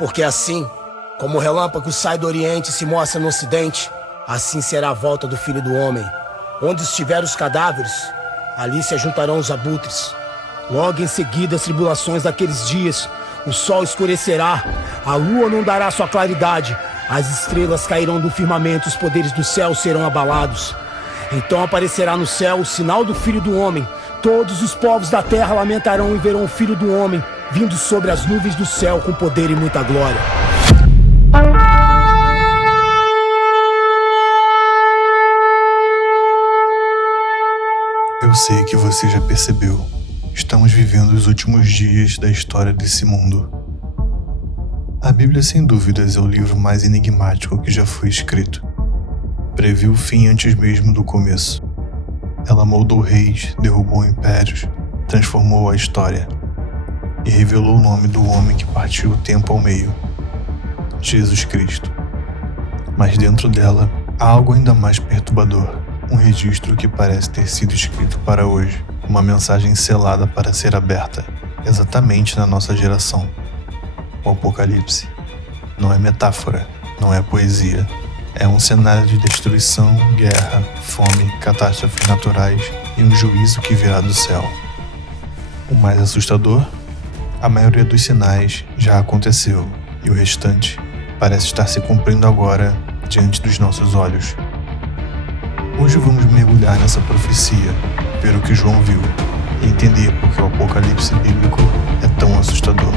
Porque assim, como o relâmpago sai do Oriente e se mostra no Ocidente, assim será a volta do Filho do Homem. Onde estiver os cadáveres, ali se ajuntarão os abutres. Logo em seguida as tribulações daqueles dias, o sol escurecerá, a lua não dará sua claridade, as estrelas cairão do firmamento, os poderes do céu serão abalados. Então aparecerá no céu o sinal do Filho do Homem. Todos os povos da terra lamentarão e verão o Filho do Homem vindo sobre as nuvens do céu com poder e muita glória. Eu sei que você já percebeu. Estamos vivendo os últimos dias da história desse mundo. A Bíblia, sem dúvidas, é o livro mais enigmático que já foi escrito. Previu o fim antes mesmo do começo. Ela moldou reis, derrubou impérios, transformou a história e revelou o nome do homem que partiu o tempo ao meio, Jesus Cristo. Mas dentro dela há algo ainda mais perturbador, um registro que parece ter sido escrito para hoje, uma mensagem selada para ser aberta, exatamente na nossa geração. O Apocalipse não é metáfora, não é poesia. É um cenário de destruição, guerra, fome, catástrofes naturais e um juízo que virá do céu. O mais assustador? A maioria dos sinais já aconteceu e o restante parece estar se cumprindo agora diante dos nossos olhos. Hoje vamos mergulhar nessa profecia, ver o que João viu e entender por que o Apocalipse bíblico é tão assustador.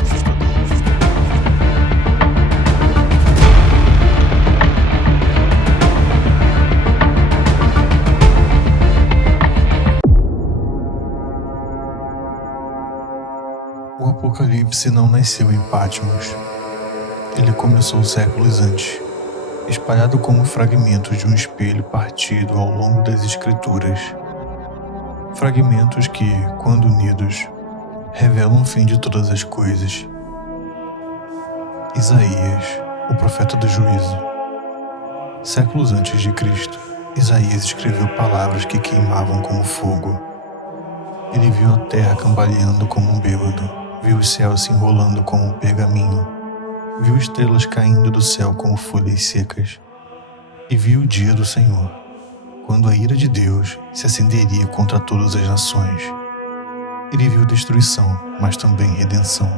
O Apocalipse não nasceu em Patmos. Ele começou séculos antes, espalhado como fragmentos de um espelho partido ao longo das Escrituras. Fragmentos que, quando unidos, revelam o fim de todas as coisas. Isaías, o profeta do juízo. Séculos antes de Cristo, Isaías escreveu palavras que queimavam como fogo. Ele viu a terra cambaleando como um bêbado, viu os céus se enrolando como um pergaminho, viu estrelas caindo do céu como folhas secas, e viu o dia do Senhor, quando a ira de Deus se acenderia contra todas as nações. Ele viu destruição, mas também redenção,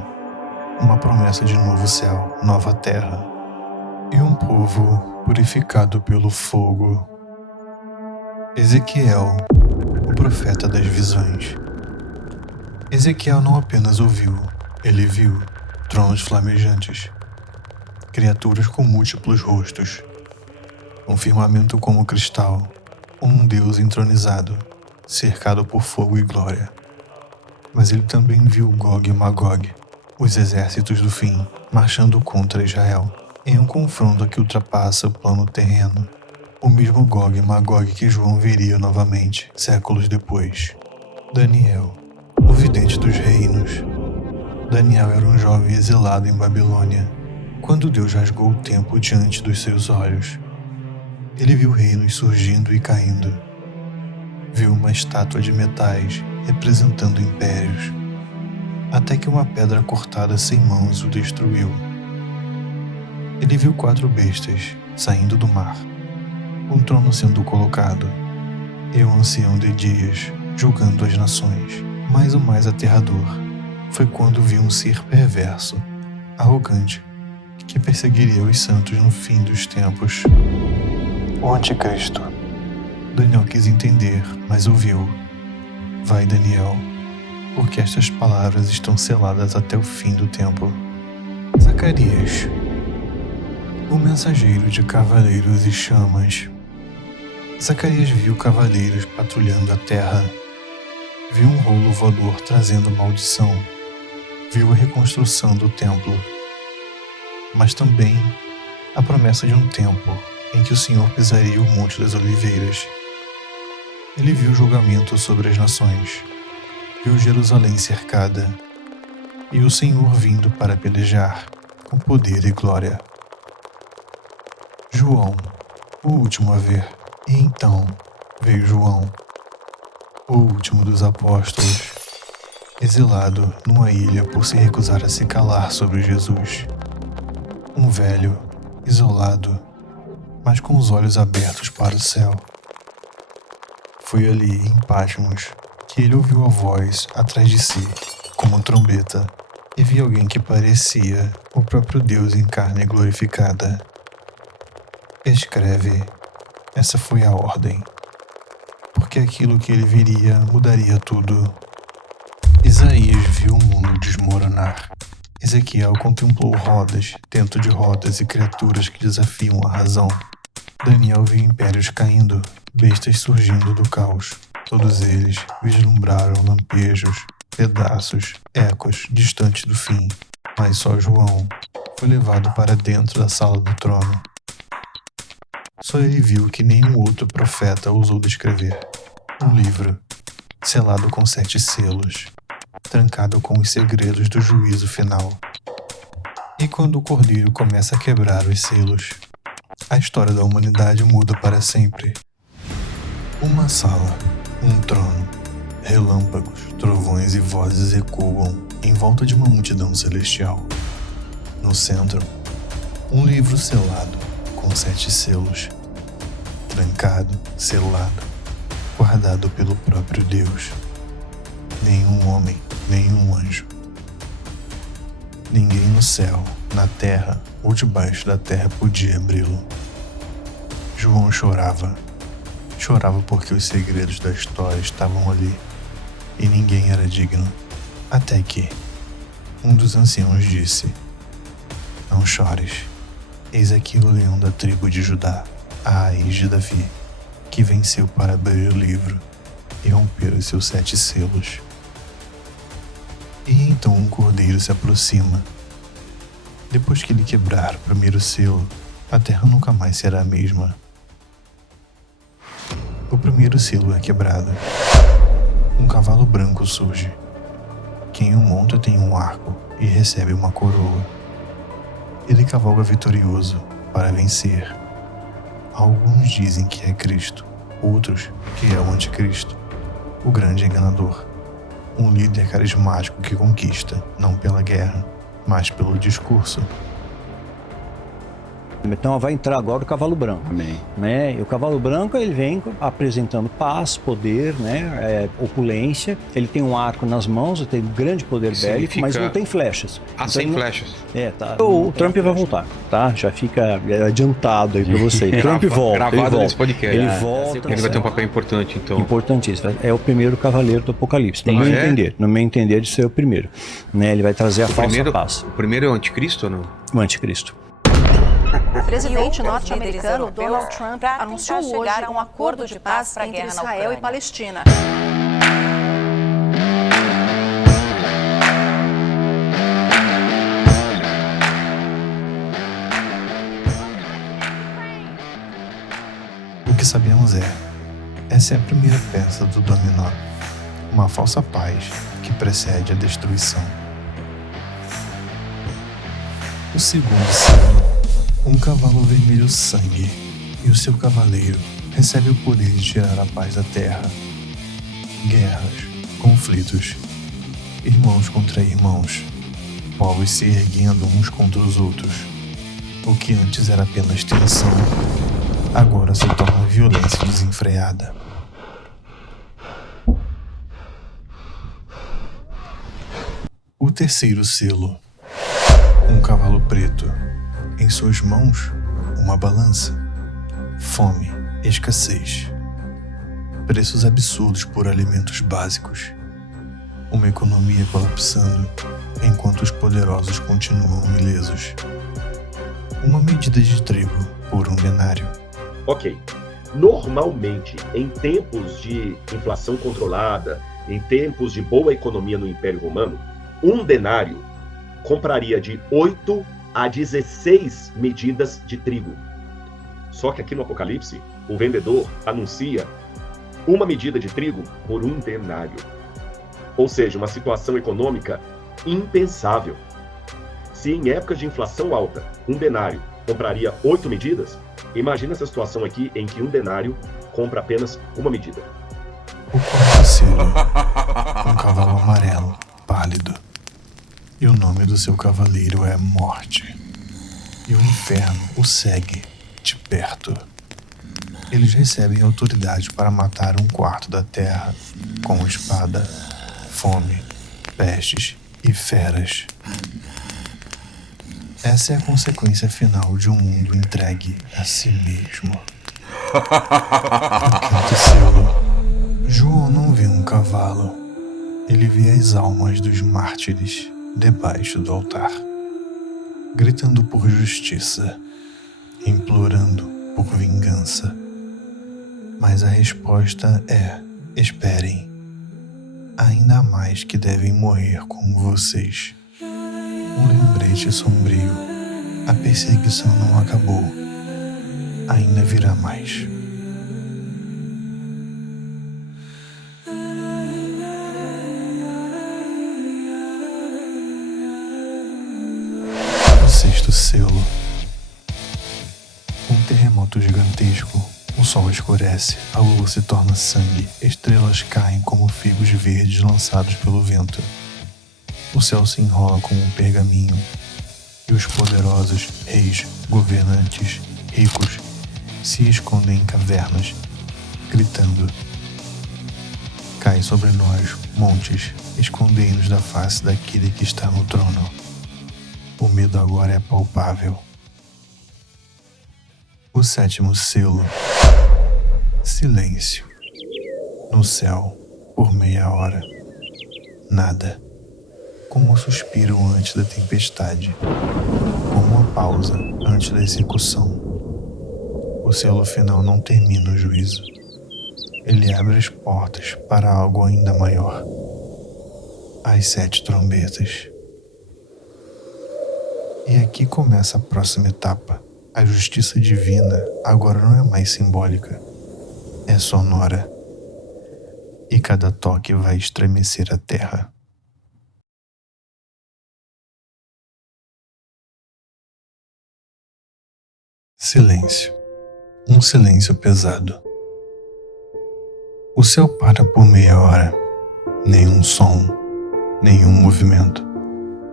uma promessa de novo céu, nova terra, e um povo purificado pelo fogo. Ezequiel, o profeta das visões. Ezequiel não apenas ouviu, ele viu tronos flamejantes, criaturas com múltiplos rostos, um firmamento como cristal, um Deus entronizado, cercado por fogo e glória. Mas ele também viu Gog e Magog, os exércitos do fim, marchando contra Israel, em um confronto que ultrapassa o plano terreno, o mesmo Gog e Magog que João veria novamente, séculos depois. Daniel, o vidente dos reinos. Daniel era um jovem exilado em Babilônia, quando Deus rasgou o tempo diante dos seus olhos. Ele viu reinos surgindo e caindo. Viu uma estátua de metais representando impérios, até que uma pedra cortada sem mãos o destruiu. Ele viu 4 bestas saindo do mar, um trono sendo colocado, e um ancião de dias julgando as nações. Mas o mais aterrador foi quando viu um ser perverso, arrogante, que perseguiria os santos no fim dos tempos. O Anticristo. Daniel quis entender, mas ouviu. Vai, Daniel, porque estas palavras estão seladas até o fim do tempo. Zacarias, o mensageiro de cavaleiros e chamas. Zacarias viu cavaleiros patrulhando a terra. Viu um rolo voador trazendo maldição. Viu a reconstrução do templo. Mas também a promessa de um tempo em que o Senhor pisaria o Monte das Oliveiras. Ele viu o julgamento sobre as nações. Viu Jerusalém cercada. E o Senhor vindo para pelejar com poder e glória. João, o último a ver. E então veio João, o último dos apóstolos, exilado numa ilha por se recusar a se calar sobre Jesus. Um velho, isolado, mas com os olhos abertos para o céu. Foi ali, em Patmos, que ele ouviu a voz atrás de si, como trombeta, e viu alguém que parecia o próprio Deus em carne glorificada. Escreve, essa foi a ordem, porque aquilo que ele viria mudaria tudo. Isaías viu o mundo desmoronar. Ezequiel contemplou rodas dentro de rodas e criaturas que desafiam a razão. Daniel viu impérios caindo, bestas surgindo do caos. Todos eles vislumbraram lampejos, pedaços, ecos distantes do fim. Mas só João foi levado para dentro da sala do trono. Só ele viu o que nenhum outro profeta ousou descrever. Um livro, selado com 7 selos, trancado com os segredos do juízo final. E quando o Cordeiro começa a quebrar os selos, a história da humanidade muda para sempre. Uma sala, um trono, relâmpagos, trovões e vozes ecoam em volta de uma multidão celestial. No centro, um livro selado com 7 selos, trancado, selado, guardado pelo próprio Deus. Nenhum homem, nenhum anjo. Ninguém no céu, na terra ou debaixo da terra podia abri-lo. João chorava. Chorava porque os segredos da história estavam ali e ninguém era digno. Até que um dos anciãos disse: Não chores. Eis aqui o leão da tribo de Judá, a raiz de Davi, que venceu para abrir o livro e romper os seus 7 selos. E então um cordeiro se aproxima. Depois que ele quebrar o primeiro selo, a terra nunca mais será a mesma. O primeiro selo é quebrado. Um cavalo branco surge. Quem o monta tem um arco e recebe uma coroa. Ele cavalga vitorioso para vencer. Alguns dizem que é Cristo, outros que é o Anticristo, o grande enganador. Um líder carismático que conquista, não pela guerra, mas pelo discurso. Então vai entrar agora o cavalo branco. Amém. Né? E o cavalo branco ele vem apresentando paz, poder, né? Opulência. Ele tem um arco nas mãos, ele tem um grande poder bélico, mas não tem flechas. Ah, sem flechas. Tá. O Trump vai voltar, tá? Já fica adiantado aí pra você. Trump volta. Gravado nesse podcast. Ele volta. Ele vai ter um papel importante, então. Importantíssimo. É o primeiro cavaleiro do Apocalipse. No meu entender, de ser o primeiro. Né? Ele vai trazer a falsa paz. O primeiro é o Anticristo ou não? O Anticristo. O presidente norte-americano Donald Trump anunciou hoje um acordo de paz entre Israel e Palestina. O que sabemos essa é a primeira peça do dominó, uma falsa paz que precede a destruição. O segundo selo, um cavalo vermelho sangue, e o seu cavaleiro recebe o poder de tirar a paz da terra. Guerras, conflitos, irmãos contra irmãos, povos se erguendo uns contra os outros. O que antes era apenas tensão, agora se torna violência desenfreada. O terceiro selo, um cavalo preto. Em suas mãos, uma balança. Fome, escassez. Preços absurdos por alimentos básicos. Uma economia colapsando, enquanto os poderosos continuam ilesos. Uma medida de trigo por um denário. Ok. Normalmente, em tempos de inflação controlada, em tempos de boa economia no Império Romano, um denário compraria de 8 a 16 medidas de trigo. Só que aqui no Apocalipse, o vendedor anuncia uma medida de trigo por um denário. Ou seja, uma situação econômica impensável. Se em épocas de inflação alta, um denário compraria 8 medidas, imagina essa situação aqui em que um denário compra apenas uma medida. O quarto selo, um cavalo amarelo, pálido. E o nome do seu cavaleiro é Morte. e o inferno o segue de perto. Eles recebem autoridade para matar 1/4 da terra com espada, fome, pestes e feras. Essa é a consequência final de um mundo entregue a si mesmo. O quinto selo. João não vê um cavalo. Ele vê as almas dos mártires debaixo do altar, gritando por justiça, implorando por vingança. Mas a resposta é: esperem. Ainda há mais que devem morrer como vocês. Um lembrete sombrio. A perseguição não acabou. Ainda virá mais. O sexto selo. Um terremoto gigantesco. O sol escurece, a lua se torna sangue, estrelas caem como figos verdes lançados pelo vento. O céu se enrola como um pergaminho, e os poderosos reis, governantes, ricos, se escondem em cavernas, gritando. Cai sobre nós, montes, escondendo-nos da face daquele que está no trono. O medo agora é palpável. O sétimo selo. Silêncio. No céu, por meia hora. Nada. Como um suspiro antes da tempestade. Como uma pausa antes da execução. O selo final não termina o juízo. Ele abre as portas para algo ainda maior. As 7 trombetas. E aqui começa a próxima etapa. A justiça divina agora não é mais simbólica, é sonora. E cada toque vai estremecer a terra. Silêncio. Um silêncio pesado. O céu para por meia hora. Nenhum som, nenhum movimento.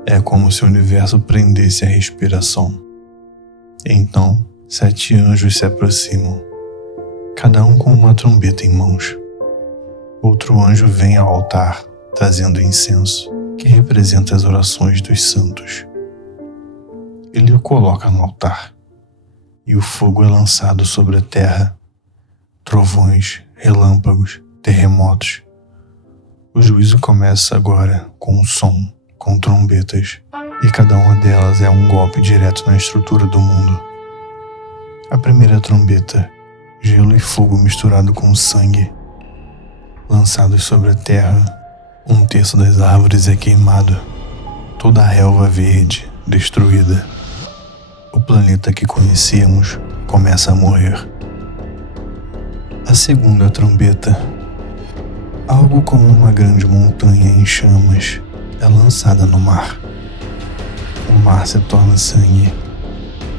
É como se o universo prendesse a respiração. Então, 7 anjos se aproximam, cada um com uma trombeta em mãos. Outro anjo vem ao altar, trazendo incenso, que representa as orações dos santos. Ele o coloca no altar, e o fogo é lançado sobre a terra. Trovões, relâmpagos, terremotos. O juízo começa agora com um som, com trombetas, e cada uma delas é um golpe direto na estrutura do mundo. A primeira trombeta, gelo e fogo misturado com sangue. Lançados sobre a terra, 1/3 das árvores é queimado. Toda a relva verde, destruída. O planeta que conhecíamos começa a morrer. A segunda trombeta, algo como uma grande montanha em chamas, é lançada no mar. O mar se torna sangue.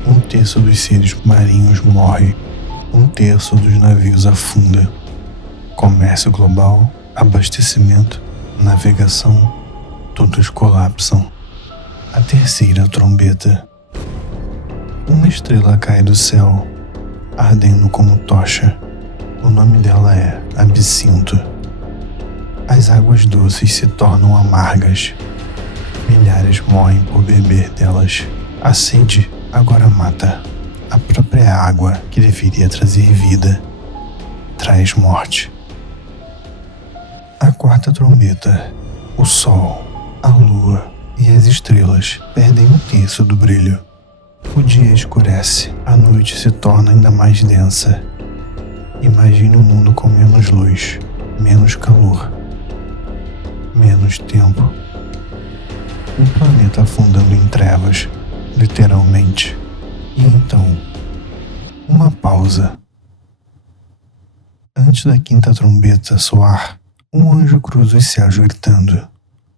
1/3 dos seres marinhos morre. 1/3 dos navios afunda. Comércio global, abastecimento, navegação, todos colapsam. A terceira trombeta. Uma estrela cai do céu, ardendo como tocha. O nome dela é Absinto. As águas doces se tornam amargas. Milhares morrem por beber delas. A sede agora mata. A própria água, que deveria trazer vida, traz morte. A quarta trombeta. O sol, a lua e as estrelas perdem 1/3 do brilho. O dia escurece, a noite se torna ainda mais densa. Imagine um mundo com menos luz, menos calor, menos tempo. Um planeta afundando em trevas, literalmente. E então, uma pausa. Antes da quinta trombeta soar, um anjo cruza os céus gritando: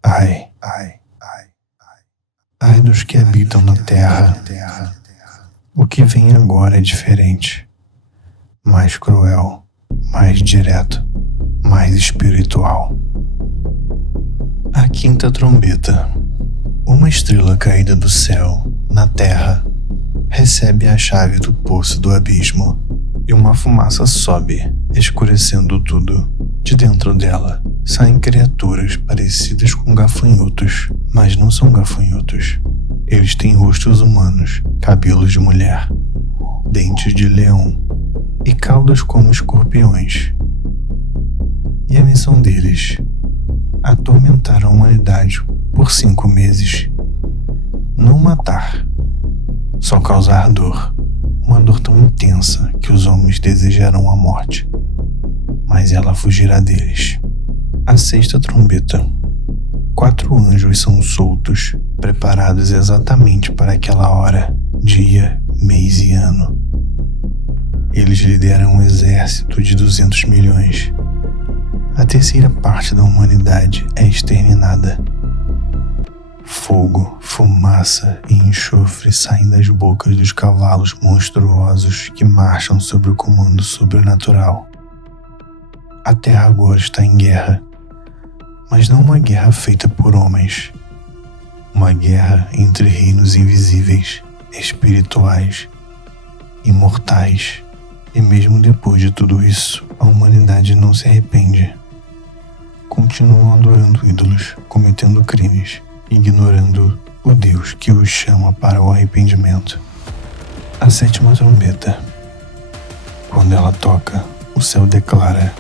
ai, ai, ai, ai. Ai dos que habitam na terra. O que vem agora é diferente. Mais cruel, mais direto, mais espiritual. A quinta trombeta. Uma estrela caída do céu, na terra, recebe a chave do poço do abismo e uma fumaça sobe, escurecendo tudo. De dentro dela saem criaturas parecidas com gafanhotos, mas não são gafanhotos. Eles têm rostos humanos, cabelos de mulher, dentes de leão e caudas como escorpiões. E a missão deles: atormentar a humanidade por 5 meses. Não matar, só causar dor. Uma dor tão intensa que os homens desejarão a morte, mas ela fugirá deles. A 6ª trombeta. 4 anjos são soltos, preparados exatamente para aquela hora, dia, mês e ano. Eles lideram um exército de 200 milhões. A 3ª parte da humanidade é exterminada. Fogo, fumaça e enxofre saem das bocas dos cavalos monstruosos que marcham sob o comando sobrenatural. A Terra agora está em guerra, mas não uma guerra feita por homens. Uma guerra entre reinos invisíveis, espirituais, imortais. E mesmo depois de tudo isso, a humanidade não se arrepende. Continuam adorando ídolos, cometendo crimes, ignorando o Deus que os chama para o arrependimento. A 7ª trombeta. Quando ela toca, o céu declara: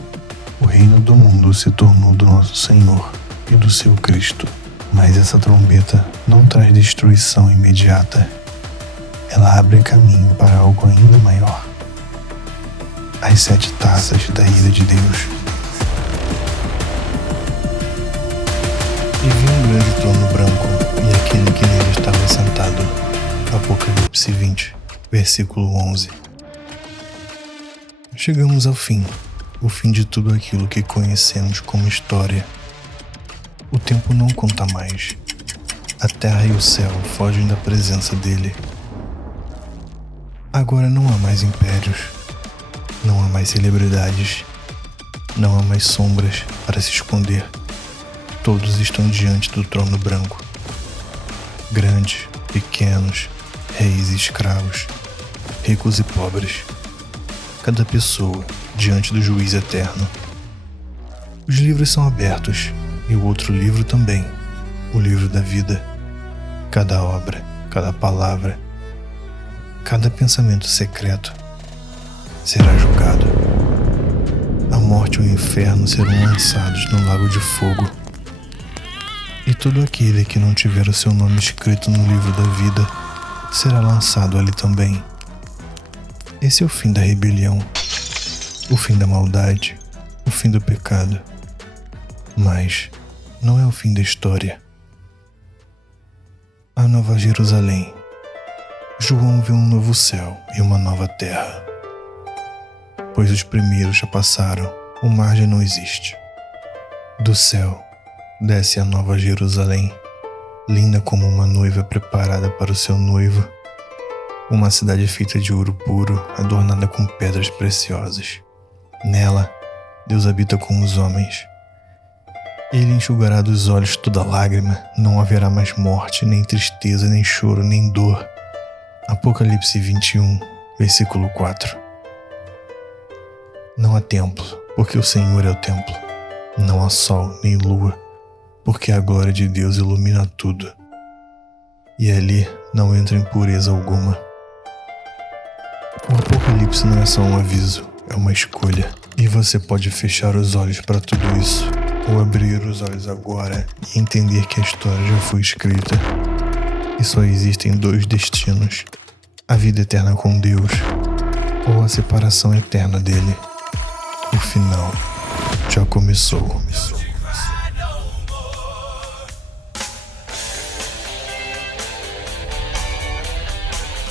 o reino do mundo se tornou do nosso Senhor e do seu Cristo. Mas essa trombeta não traz destruição imediata. Ela abre caminho para algo ainda maior. As 7 taças da ira de Deus. E vi um grande trono branco, e aquele que nele estava sentado. Apocalipse 20, versículo 11. Chegamos ao fim, o fim de tudo aquilo que conhecemos como história. O tempo não conta mais. A terra e o céu fogem da presença dele. Agora não há mais impérios, não há mais celebridades, não há mais sombras para se esconder. Todos estão diante do trono branco. Grandes, pequenos, reis e escravos, ricos e pobres. Cada pessoa diante do juiz eterno. Os livros são abertos, e o outro livro também, o livro da vida. Cada obra, cada palavra, cada pensamento secreto será julgado. A morte e o inferno serão lançados no lago de fogo. E todo aquele que não tiver o seu nome escrito no livro da vida será lançado ali também. Esse é o fim da rebelião, o fim da maldade, o fim do pecado. Mas não é o fim da história. A Nova Jerusalém. João vê um novo céu e uma nova terra. Pois os primeiros já passaram, o mar já não existe. Do céu desce a Nova Jerusalém, linda como uma noiva preparada para o seu noivo. Uma cidade feita de ouro puro, adornada com pedras preciosas. Nela, Deus habita com os homens. Ele enxugará dos olhos toda lágrima, não haverá mais morte, nem tristeza, nem choro, nem dor. Apocalipse 21, versículo 4. Não há templo, porque o Senhor é o templo. Não há sol nem lua, porque a glória de Deus ilumina tudo. E ali não entra impureza alguma. O Apocalipse não é só um aviso, é uma escolha. E você pode fechar os olhos para tudo isso, ou abrir os olhos agora e entender que a história já foi escrita. E só existem 2 destinos: a vida eterna com Deus, ou a separação eterna dele. O final já começou.